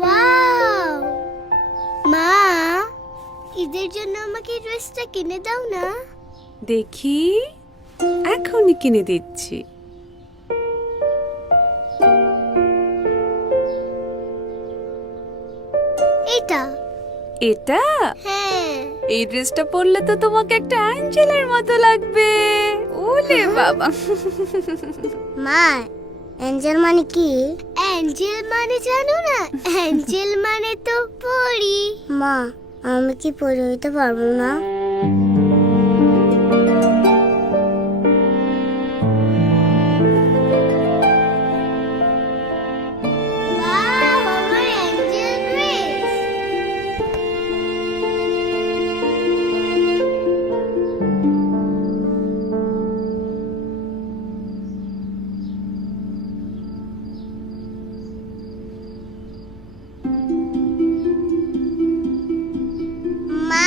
Wow! মা, ঈদের জন্য আমাকে ড্রেসটা কিনে দাও না। দেখি, এখনই কিনে দিচ্ছি। এটা? এটা? হ্যাঁ। এই ড্রেসটা পরলে তো তোমাকে একটা অ্যাঞ্জেলের মতো লাগবে। ওলে বাবা। মা, অ্যাঞ্জেল মানে কি? অ্যাঞ্জেল মানে জানো না? অ্যাঞ্জেল মানে তো পরি। মা, আমি কি পরি হইতে পারবো না? ওয়াও, আমার অ্যাঞ্জেল ড্রেস। মা,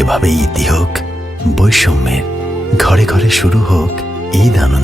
এভাবেই ইতি হোক বৈষম্যের, ঘরে ঘরে শুরু হোক ঈদ আনন্দ।